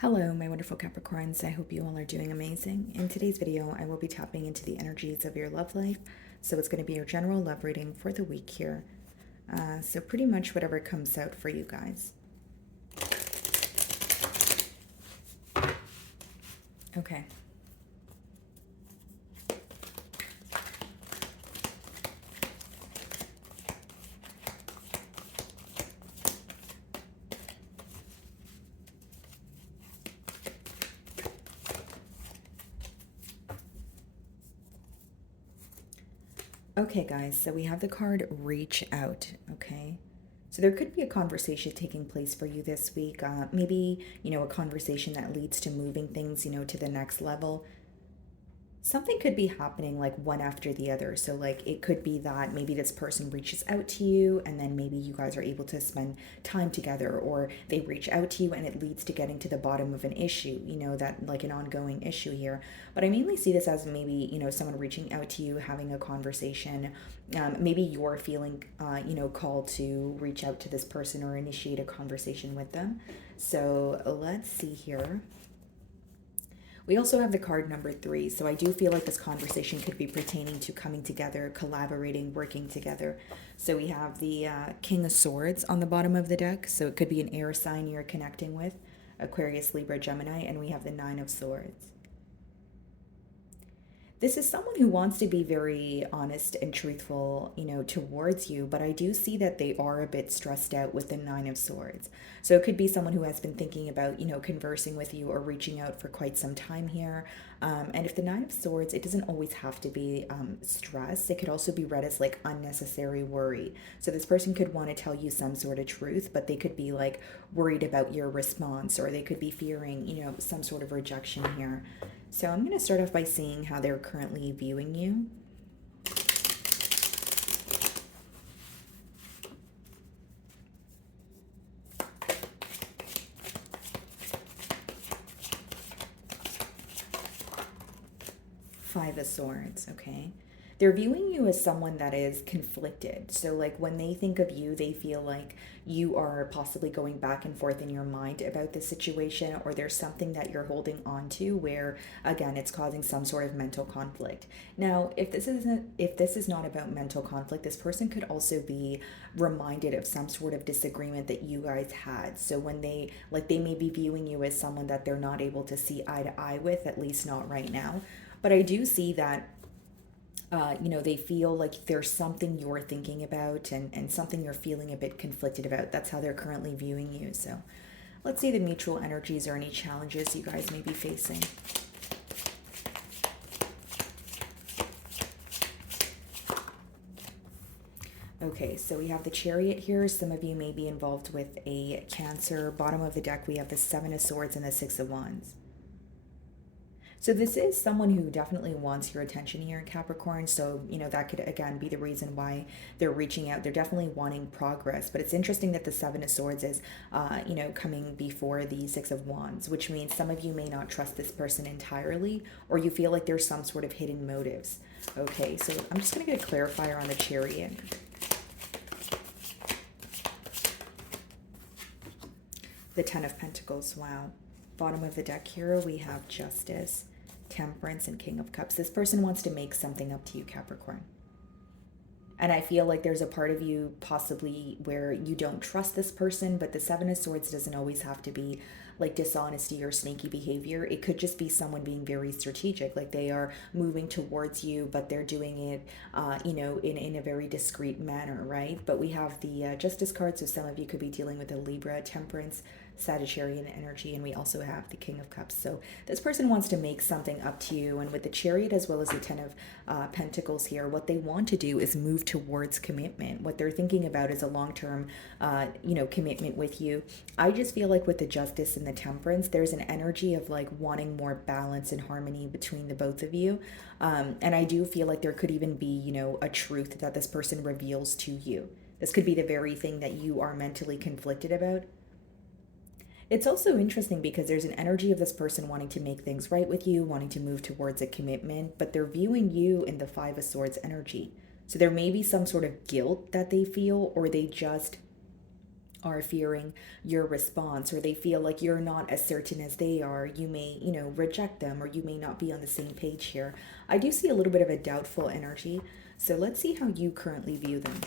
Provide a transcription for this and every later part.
Hello, my wonderful Capricorns. I hope you all are doing amazing. In today's video, I will be tapping into the energies of your love life. So it's going to be your general love reading for the week here. So pretty much whatever comes out for you guys. Okay. Okay, guys, so we have the card Reach Out, okay? So there could be a conversation taking place for you this week. Maybe, a conversation that leads to moving things, to the next level. Something could be happening like one after the other. So, like, it could be that maybe this person reaches out to you and then maybe you guys are able to spend time together, or they reach out to you and it leads to getting to the bottom of an issue, that like an ongoing issue here. But I mainly see this as maybe, someone reaching out to you, having a conversation. Maybe you're feeling, called to reach out to this person or initiate a conversation with them. So, let's see here. We also have the card number 3, so I do feel like this conversation could be pertaining to coming together, collaborating, working together. So we have the King of Swords on the bottom of the deck, so it could be an air sign you're connecting with, Aquarius, Libra, Gemini, and we have the Nine of Swords. This is someone who wants to be very honest and truthful, towards you, but I do see that they are a bit stressed out with the Nine of Swords. So it could be someone who has been thinking about, conversing with you or reaching out for quite some time here. And if the Nine of Swords, it doesn't always have to be stress. It could also be read as like unnecessary worry. So this person could want to tell you some sort of truth, but they could be like worried about your response, or they could be fearing, some sort of rejection here. So I'm going to start off by seeing how they're currently viewing you. Five of Swords, okay? They're viewing you as someone that is conflicted. So, like, when they think of you, they feel like you are possibly going back and forth in your mind about the situation, or there's something that you're holding on to where, again, it's causing some sort of mental conflict. Now, if this is not about mental conflict, this person could also be reminded of some sort of disagreement that you guys had. So when they may be viewing you as someone that they're not able to see eye to eye with, at least not right now. But I do see that they feel like there's something you're thinking about, and something you're feeling a bit conflicted about. That's how they're currently viewing you. So let's see the mutual energies or any challenges you guys may be facing. Okay, so we have the Chariot here. Some of you may be involved with a Cancer. Bottom of the deck, we have the Seven of Swords and the Six of Wands. So this is someone who definitely wants your attention here in Capricorn. So, that could, again, be the reason why they're reaching out. They're definitely wanting progress. But it's interesting that the Seven of Swords is, coming before the Six of Wands, which means some of you may not trust this person entirely, or you feel like there's some sort of hidden motives. Okay, so I'm just going to get a clarifier on the Chariot. The Ten of Pentacles, wow. Bottom of the deck here, we have Justice, Temperance, and King of Cups. This person wants to make something up to you, Capricorn. And I feel like there's a part of you possibly where you don't trust this person, but the Seven of Swords doesn't always have to be like dishonesty or sneaky behavior. It could just be someone being very strategic, like they are moving towards you, but they're doing it, in a very discreet manner, right? But we have the Justice card, so some of you could be dealing with a Libra, Temperance, Sagittarian energy, and we also have the King of Cups. So this person wants to make something up to you, and with the Chariot as well as the Ten of Pentacles here, what they want to do is move towards commitment. What they're thinking about is a long-term, commitment with you. I just feel like with the Justice and the Temperance, there's an energy of like wanting more balance and harmony between the both of you. And I do feel like there could even be, a truth that this person reveals to you. This could be the very thing that you are mentally conflicted about. It's also interesting because there's an energy of this person wanting to make things right with you, wanting to move towards a commitment, but they're viewing you in the Five of Swords energy. So there may be some sort of guilt that they feel, or they just are fearing your response, or they feel like you're not as certain as they are, you may, reject them, or you may not be on the same page here. I do see a little bit of a doubtful energy. So let's see how you currently view them.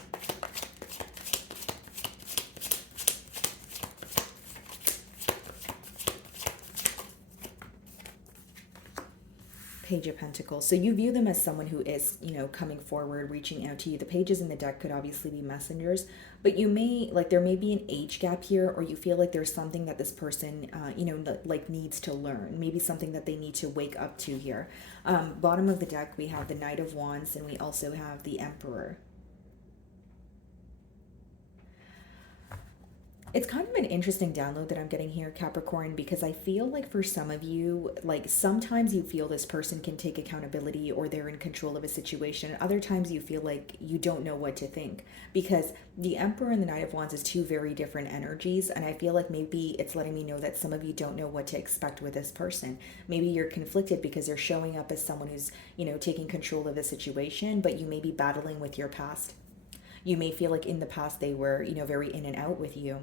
Page of Pentacles. So you view them as someone who is, coming forward, reaching out to you. The pages in the deck could obviously be messengers, but you may, like, there may be an age gap here, or you feel like there's something that this person, like needs to learn. Maybe something that they need to wake up to here. Bottom of the deck, we have the Knight of Wands, and we also have the Emperor. It's kind of an interesting download that I'm getting here, Capricorn, because I feel like for some of you, like sometimes you feel this person can take accountability or they're in control of a situation. Other times you feel like you don't know what to think, because the Emperor and the Knight of Wands is two very different energies. And I feel like maybe it's letting me know that some of you don't know what to expect with this person. Maybe you're conflicted because they're showing up as someone who's, taking control of the situation, but you may be battling with your past. You may feel like in the past they were, very in and out with you.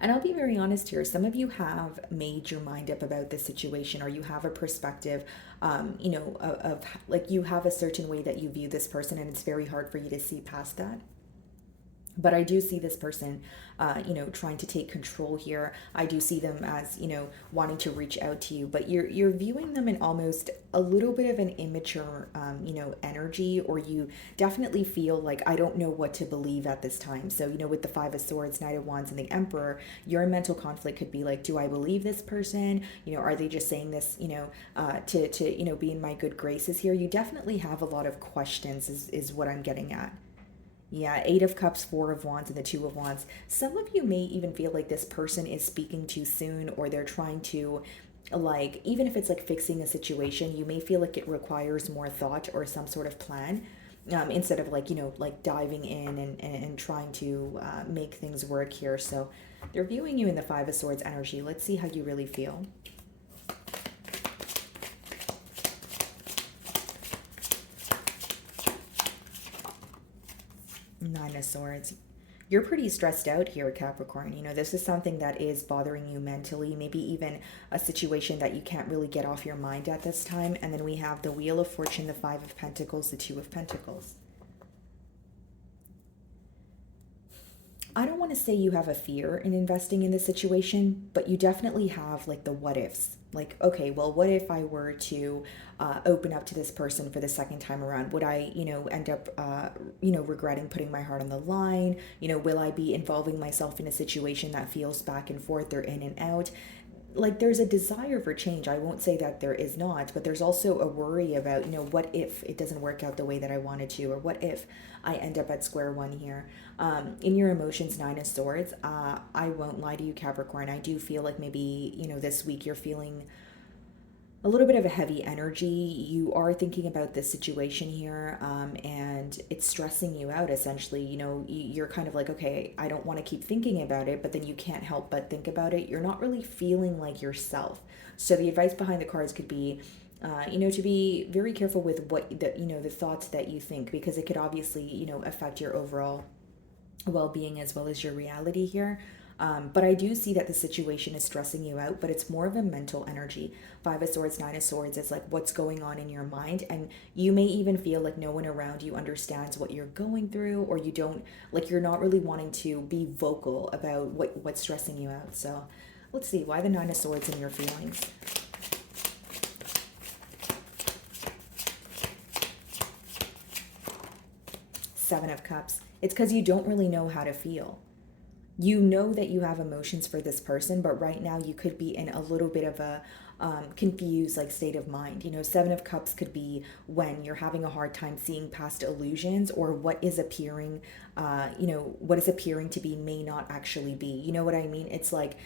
And I'll be very honest here. Some of you have made your mind up about this situation, or you have a perspective, of like you have a certain way that you view this person, and it's very hard for you to see past that. But I do see this person, trying to take control here. I do see them as, wanting to reach out to you, but you're viewing them in almost a little bit of an immature, energy, or you definitely feel like, I don't know what to believe at this time. So, with the Five of Swords, Knight of Wands, and the Emperor, your mental conflict could be like, do I believe this person? Are they just saying this, to be in my good graces here? You definitely have a lot of questions is what I'm getting at. Yeah, Eight of Cups, Four of Wands, and the Two of Wands. Some of you may even feel like this person is speaking too soon, or they're trying to, like, even if it's like fixing a situation, you may feel like it requires more thought or some sort of plan, instead of like, like diving in and trying to make things work here. So they're viewing you in the Five of Swords energy. Let's see how you really feel. Nine of Swords. You're pretty stressed out here, Capricorn. This is something that is bothering you mentally, maybe even a situation that you can't really get off your mind at this time. And then we have the Wheel of Fortune, the Five of Pentacles, the Two of Pentacles. I don't want to say you have a fear in investing in this situation, but you definitely have like the what ifs. Like, okay, well, what if I were to open up to this person for the second time around? Would I, end up, regretting putting my heart on the line? Will I be involving myself in a situation that feels back and forth or in and out? Like, there's a desire for change. I won't say that there is not, but there's also a worry about, what if it doesn't work out the way that I wanted to, or what if I end up at square one here. In your emotions, Nine of Swords, I won't lie to you, Capricorn. I do feel like maybe, this week you're feeling a little bit of a heavy energy. You are thinking about this situation here, and it's stressing you out, essentially. You're kind of like, okay, I don't want to keep thinking about it, but then you can't help but think about it. You're not really feeling like yourself. So the advice behind the cards could be, to be very careful with what the thoughts that you think, because it could obviously, affect your overall well-being as well as your reality here. But I do see that the situation is stressing you out, but it's more of a mental energy. Five of Swords, Nine of Swords is like what's going on in your mind. And you may even feel like no one around you understands what you're going through, or you don't, like, you're not really wanting to be vocal about what's stressing you out. So let's see, why the Nine of Swords in your feelings? Seven of Cups. It's because you don't really know how to feel. You know that you have emotions for this person, but right now you could be in a little bit of a confused like state of mind. Seven of Cups could be when you're having a hard time seeing past illusions, or what is appearing, what is appearing to be may not actually be. You know what I mean? It's like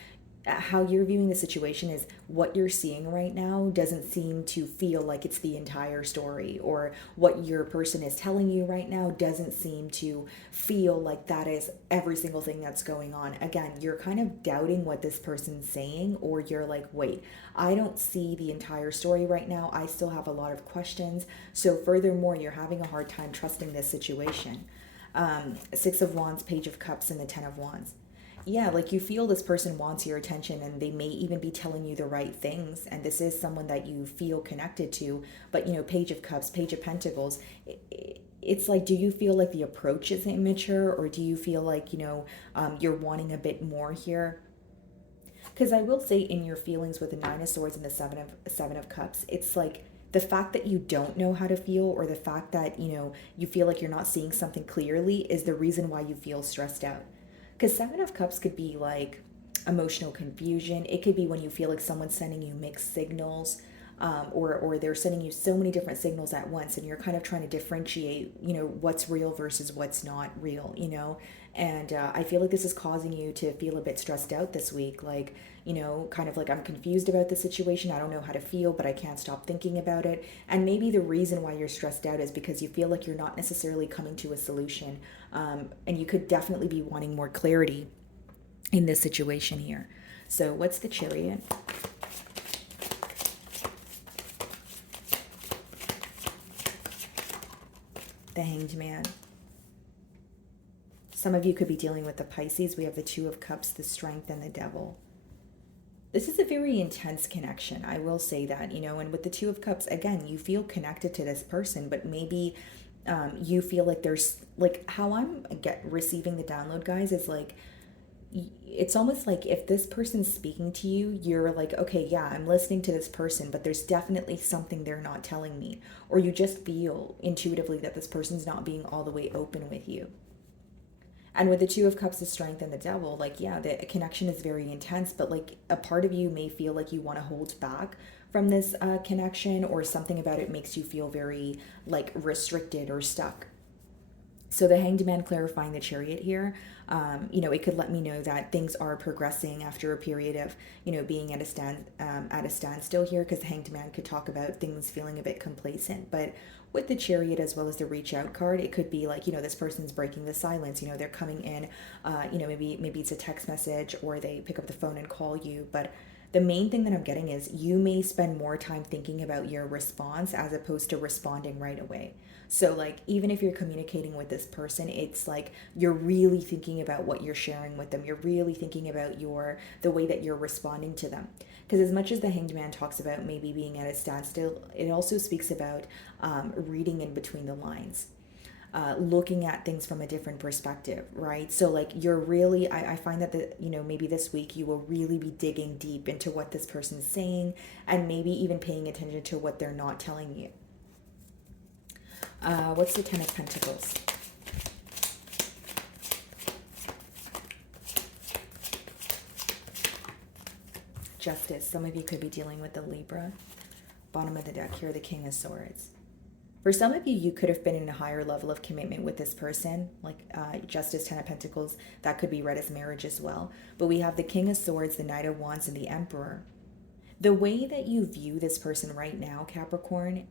how you're viewing the situation is what you're seeing right now doesn't seem to feel like it's the entire story, or what your person is telling you right now doesn't seem to feel like that is every single thing that's going on. Again, you're kind of doubting what this person's saying, or you're like, wait, I don't see the entire story right now. I still have a lot of questions. So furthermore, you're having a hard time trusting this situation. Six of Wands, Page of Cups, and the Ten of Wands. Yeah, like you feel this person wants your attention and they may even be telling you the right things. And this is someone that you feel connected to. But, Page of Cups, Page of Pentacles, it's like, do you feel like the approach is immature, or do you feel like, you're wanting a bit more here? Because I will say, in your feelings with the Nine of Swords and the Seven of Cups, it's like the fact that you don't know how to feel, or the fact that, you feel like you're not seeing something clearly, is the reason why you feel stressed out. Because Seven of Cups could be like emotional confusion. It could be when you feel like someone's sending you mixed signals, or they're sending you so many different signals at once, and you're kind of trying to differentiate, what's real versus what's not real, And I feel like this is causing you to feel a bit stressed out this week. Like, kind of like, I'm confused about the situation. I don't know how to feel, but I can't stop thinking about it. And maybe the reason why you're stressed out is because you feel like you're not necessarily coming to a solution. And you could definitely be wanting more clarity in this situation here. So what's the Chariot? The Hanged Man. Some of you could be dealing with the Pisces. We have the Two of Cups, the Strength, and the Devil. This is a very intense connection. I will say that, and with the Two of Cups, again, you feel connected to this person, but maybe you feel like there's, like, how I'm receiving the download, guys, is like, it's almost like if this person's speaking to you, you're like, okay, yeah, I'm listening to this person, but there's definitely something they're not telling me. Or you just feel intuitively that this person's not being all the way open with you. And with the Two of Cups, the Strength, and the Devil, like, yeah, the connection is very intense, but like a part of you may feel like you want to hold back from this connection, or something about it makes you feel very like restricted or stuck. So the Hanged Man clarifying the Chariot here, it could let me know that things are progressing after a period of, being at a standstill here, because the Hanged Man could talk about things feeling a bit complacent. But with the Chariot, as well as the Reach Out card, it could be like, this person's breaking the silence. They're coming in, maybe it's a text message, or they pick up the phone and call you. But the main thing that I'm getting is you may spend more time thinking about your response as opposed to responding right away. So like, even if you're communicating with this person, it's like you're really thinking about what you're sharing with them. You're really thinking about the way that you're responding to them. Because as much as the Hanged Man talks about maybe being at a standstill, it also speaks about reading in between the lines. Looking at things from a different perspective, right? So like, you're really, I find that maybe this week you will really be digging deep into what this person's saying, and maybe even paying attention to what they're not telling you. What's the Ten of Pentacles? Justice. Some of you could be dealing with the Libra. Bottom of the deck here, the King of Swords. For some of you, you could have been in a higher level of commitment with this person, like Justice, Ten of Pentacles. That could be read as marriage as well. But we have the King of Swords, the Knight of Wands, and the Emperor. The way that you view this person right now, Capricorn,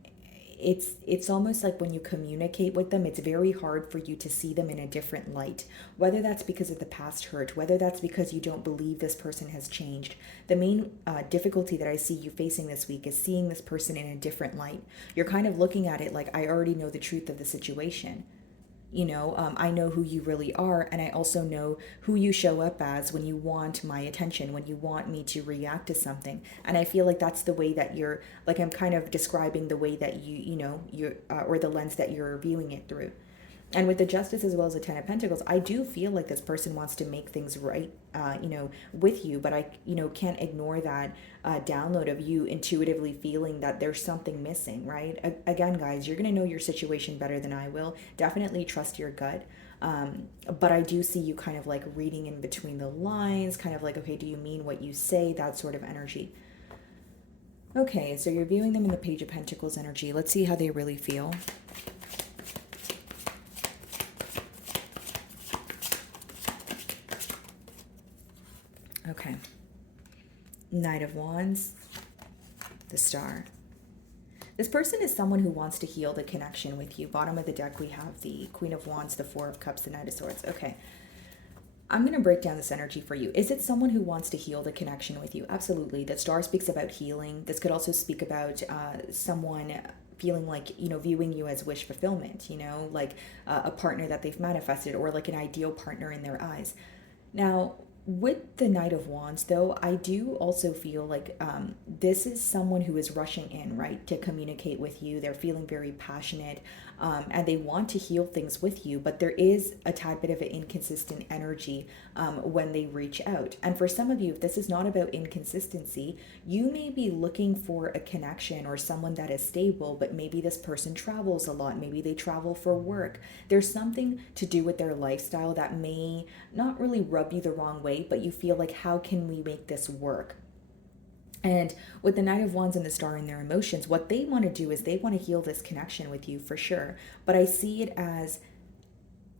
it's almost like when you communicate with them, it's very hard for you to see them in a different light. Whether that's because of the past hurt, whether that's because you don't believe this person has changed. The main difficulty that I see you facing this week is seeing this person in a different light. You're kind of looking at it like, I already know the truth of the situation. I know who you really are, and I also know who you show up as when you want my attention, when you want me to react to something. And I feel like that's the way that you're, like, I'm kind of describing the way that you're or the lens that you're viewing it through. And with the Justice as well as the Ten of Pentacles, I do feel like this person wants to make things right, with you. But I, can't ignore that download of you intuitively feeling that there's something missing, right? Again, guys, you're going to know your situation better than I will. Definitely trust your gut. But I do see you kind of like reading in between the lines, kind of like, okay, do you mean what you say? That sort of energy. Okay, so you're viewing them in the Page of Pentacles energy. Let's see how they really feel. Okay. Knight of Wands, the Star. This person is someone who wants to heal the connection with you. Bottom of the deck, we have the Queen of Wands, the Four of Cups, the Knight of Swords. Okay. I'm going to break down this energy for you. Is it someone who wants to heal the connection with you? Absolutely. The Star speaks about healing. This could also speak about someone feeling like, viewing you as wish fulfillment, like a partner that they've manifested, or like an ideal partner in their eyes. Now, with the Knight of Wands, though, I do also feel like this is someone who is rushing in, right, to communicate with you. They're feeling very passionate, and they want to heal things with you, but there is a tad bit of an inconsistent energy when they reach out. And for some of you, if this is not about inconsistency, you may be looking for a connection or someone that is stable, but maybe this person travels a lot. Maybe they travel for work. There's something to do with their lifestyle that may not really rub you the wrong way, but you feel like, how can we make this work? And with the Knight of Wands and the Star in their emotions, what they want to do is they want to heal this connection with you for sure. But I see it as,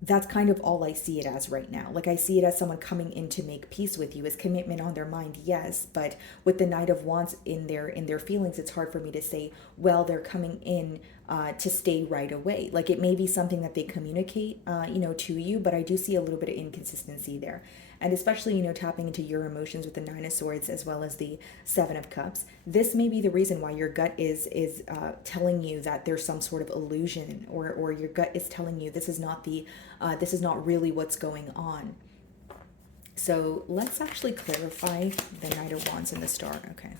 that's kind of all I see it as right now. Like, I see it as someone coming in to make peace with you. Is commitment on their mind? Yes. But with the Knight of Wands in their feelings, it's hard for me to say, well, they're coming in to stay right away. Like, it may be something that they communicate, to you, but I do see a little bit of inconsistency there. And especially, tapping into your emotions with the Nine of Swords as well as the Seven of Cups. This may be the reason why your gut is telling you that there's some sort of illusion, or your gut is telling you this is not really what's going on. So let's actually clarify the Knight of Wands and the Star. Okay.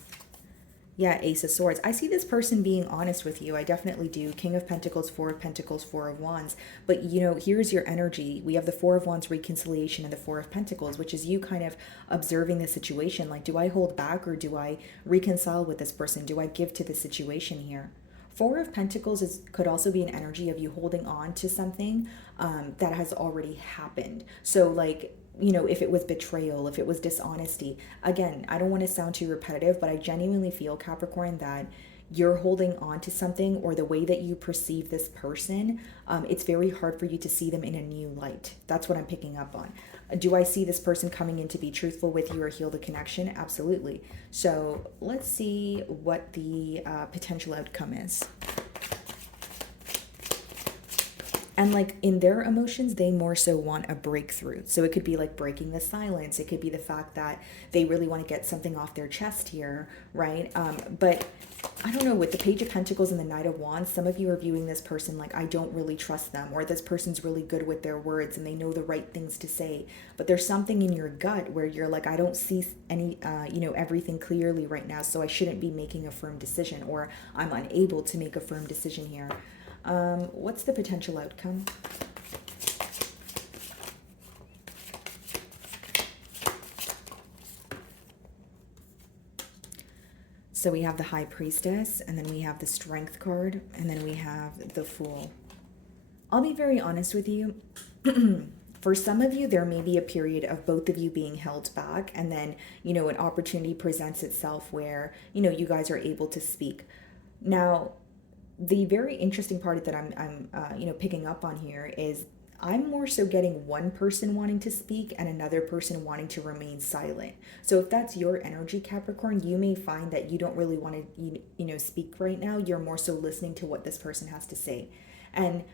Yeah, Ace of Swords. I see this person being honest with you. I definitely do. King of Pentacles, Four of Pentacles, Four of Wands. But, here's your energy. We have the Four of Wands reconciliation and the Four of Pentacles, which is you kind of observing the situation. Like, do I hold back, or do I reconcile with this person? Do I give to the situation here? Four of Pentacles could also be an energy of you holding on to something that has already happened. So, like, if it was betrayal, if it was dishonesty. Again, I don't want to sound too repetitive, but I genuinely feel, Capricorn, that you're holding on to something, or the way that you perceive this person, it's very hard for you to see them in a new light. That's what I'm picking up on. Do I see this person coming in to be truthful with you or heal the connection? Absolutely. So let's see what the potential outcome is. And like, in their emotions, they more so want a breakthrough. So it could be like breaking the silence. It could be the fact that they really want to get something off their chest here, right? But I don't know, with the Page of Pentacles and the Knight of Wands, some of you are viewing this person like, I don't really trust them, or this person's really good with their words and they know the right things to say. But there's something in your gut where you're like, I don't see any, everything clearly right now, so I shouldn't be making a firm decision, or I'm unable to make a firm decision here. What's the potential outcome? So we have the High Priestess, and then we have the Strength card, and then we have the Fool. I'll be very honest with you. For some of you, there may be a period of both of you being held back, and then, an opportunity presents itself where, you guys are able to speak. Now, the very interesting part that I'm picking up on here is, I'm more so getting one person wanting to speak and another person wanting to remain silent. So if that's your energy, Capricorn, you may find that you don't really want to, speak right now. You're more so listening to what this person has to say. And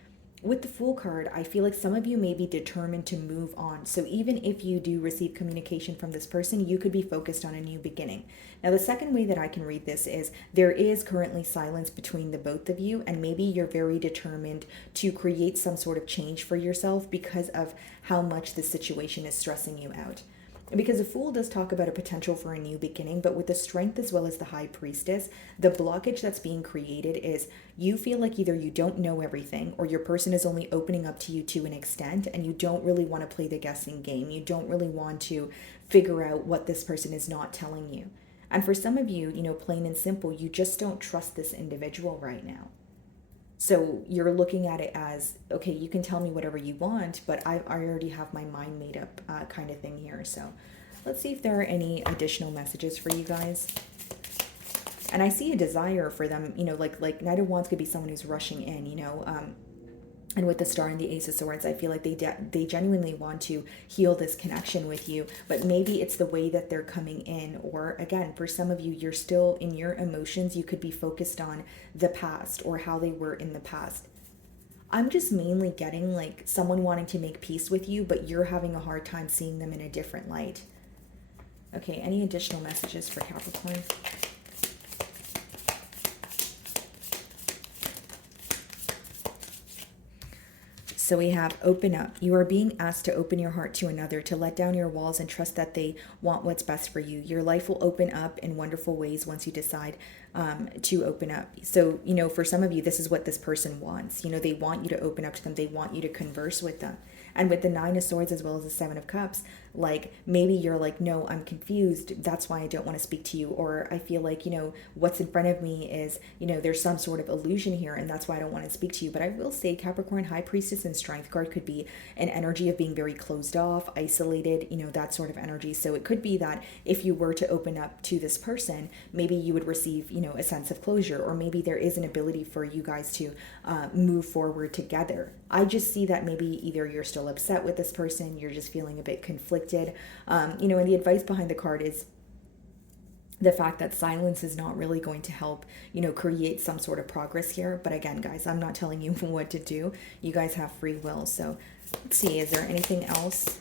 with the Fool card, I feel like some of you may be determined to move on. So even if you do receive communication from this person, you could be focused on a new beginning. Now, the second way that I can read this is, there is currently silence between the both of you, and maybe you're very determined to create some sort of change for yourself because of how much the situation is stressing you out. Because the Fool does talk about a potential for a new beginning, but with the Strength as well as the High Priestess, the blockage that's being created is, you feel like either you don't know everything, or your person is only opening up to you to an extent, and you don't really want to play the guessing game. You don't really want to figure out what this person is not telling you. And for some of you, plain and simple, you just don't trust this individual right now. So you're looking at it as, okay, you can tell me whatever you want, but I already have my mind made up kind of thing here. So let's see if there are any additional messages for you guys. And I see a desire for them, like Knight of Wands could be someone who's rushing in, and with the Star and the Ace of Swords, I feel like they genuinely want to heal this connection with you, but maybe it's the way that they're coming in. Or again, for some of you, you're still in your emotions. You could be focused on the past or how they were in the past. I'm just mainly getting like someone wanting to make peace with you, but you're having a hard time seeing them in a different light. Okay, any additional messages for Capricorn? So we have open up. You are being asked to open your heart to another, to let down your walls and trust that they want what's best for you. Your life will open up in wonderful ways once you decide to open up. So, for some of you, this is what this person wants. They want you to open up to them. They want you to converse with them. And with the Nine of Swords as well as the Seven of Cups, like maybe you're like, no, I'm confused. That's why I don't want to speak to you. Or I feel like, what's in front of me is, there's some sort of illusion here and that's why I don't want to speak to you. But I will say Capricorn, High Priestess and Strength card could be an energy of being very closed off, isolated, that sort of energy. So it could be that if you were to open up to this person, maybe you would receive, a sense of closure, or maybe there is an ability for you guys to move forward together. I just see that maybe either you're still upset with this person, you're just feeling a bit conflicted. And the advice behind the card is the fact that silence is not really going to help, create some sort of progress here. But again, guys, I'm not telling you what to do. You guys have free will. So let's see, is there anything else?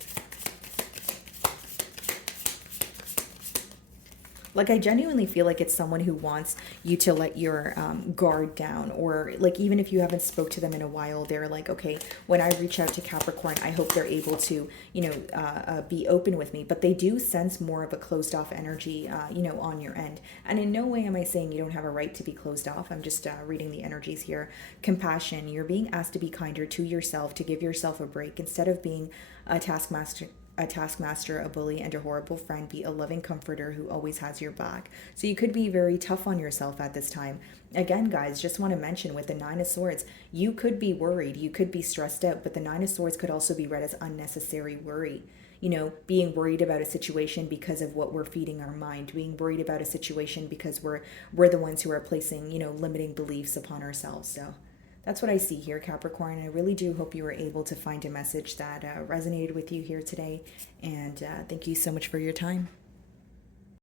Like, I genuinely feel like it's someone who wants you to let your guard down, or like, even if you haven't spoke to them in a while, they're like, okay, when I reach out to Capricorn, I hope they're able to, be open with me. But they do sense more of a closed off energy, on your end. And in no way am I saying you don't have a right to be closed off. I'm just reading the energies here. Compassion. You're being asked to be kinder to yourself, to give yourself a break instead of being a taskmaster, a bully, and a horrible friend. Be a loving comforter who always has your back. So you could be very tough on yourself at this time. Again, guys, just want to mention with the Nine of Swords, you could be worried, you could be stressed out, but the Nine of Swords could also be read as unnecessary worry. Being worried about a situation because of what we're feeding our mind, being worried about a situation because we're the ones who are placing, limiting beliefs upon ourselves. So that's what I see here, Capricorn. I really do hope you were able to find a message that resonated with you here today. And thank you so much for your time.